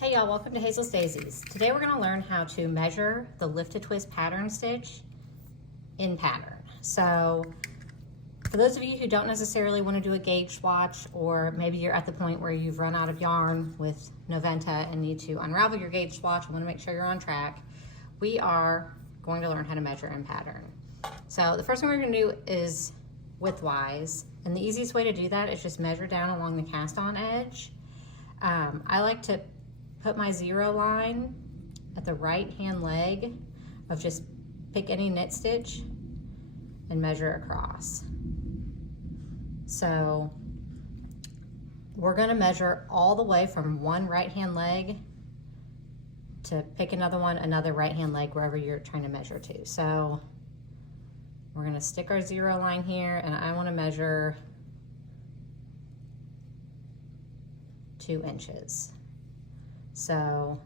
Hey y'all, welcome to Hazel's Daisies. Today we're going to learn how to measure the lift to twist pattern stitch in pattern. So for those of you who don't necessarily want to do a gauge swatch, or maybe you're at the point where you've run out of yarn with Noventa and need to unravel your gauge swatch and want to make sure you're on track, we are going to learn how to measure in pattern. So the first thing we're going to do is widthwise, and the easiest way to do that is just measure down along the cast on edge. I like to put my zero line at the right hand leg of just pick any knit stitch and measure across. So we're going to measure all the way from one right hand leg to pick another one, another right hand leg, wherever you're trying to measure to. So we're going to stick our zero line here, and I want to measure 2 inches. So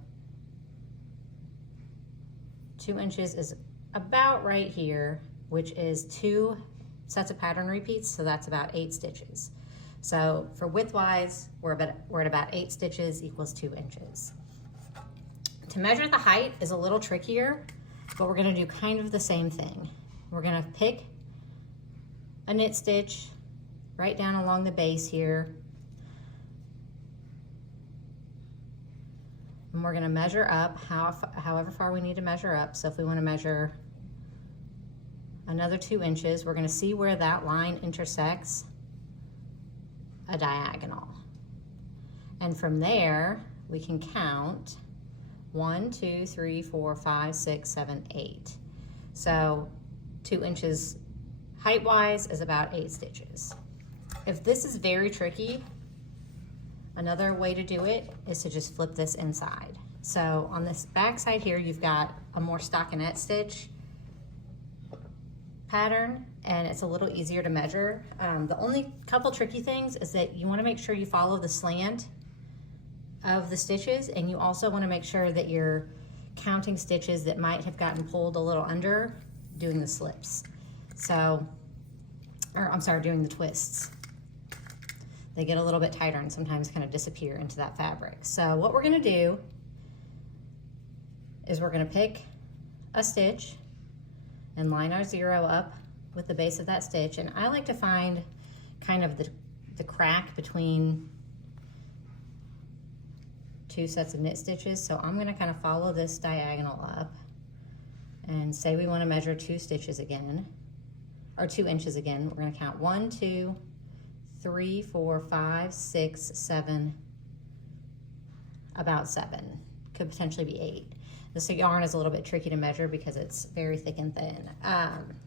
2 inches is about right here, which is 2 sets of pattern repeats, so that's about 8 stitches. So for widthwise, we're at about 8 stitches equals 2 inches. To measure the height is a little trickier, but we're going to do kind of the same thing. We're going to pick a knit stitch right down along the base here, and we're going to measure up however far we need to measure up. So if we want to measure another 2 inches, we're going to see where that line intersects a diagonal. And from there, we can count 1, 2, 3, 4, 5, 6, 7, 8. So 2 inches height-wise is about 8 stitches. If this is very tricky, another way to do it is to just flip this inside. So on this back side here, you've got a more stockinette stitch pattern, and it's a little easier to measure. The only couple tricky things is that you want to make sure you follow the slant of the stitches, and you also want to make sure that you're counting stitches that might have gotten pulled a little under doing the slips. So, or I'm sorry, doing the twists. They get a little bit tighter and sometimes kind of disappear into that fabric. So what we're going to do is we're going to pick a stitch and line our zero up with the base of that stitch. And I like to find kind of the crack between 2 sets of knit stitches. So I'm going to kind of follow this diagonal up and say we want to measure 2 stitches again, or 2 inches again. We're going to count 1, 2, 3, 4, 5, 6, 7, about 7. Could potentially be 8. This yarn is a little bit tricky to measure because it's very thick and thin.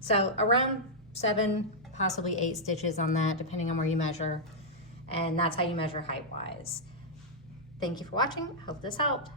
So around 7, possibly 8 stitches on that, depending on where you measure. And that's how you measure height-wise. Thank you for watching. Hope this helped.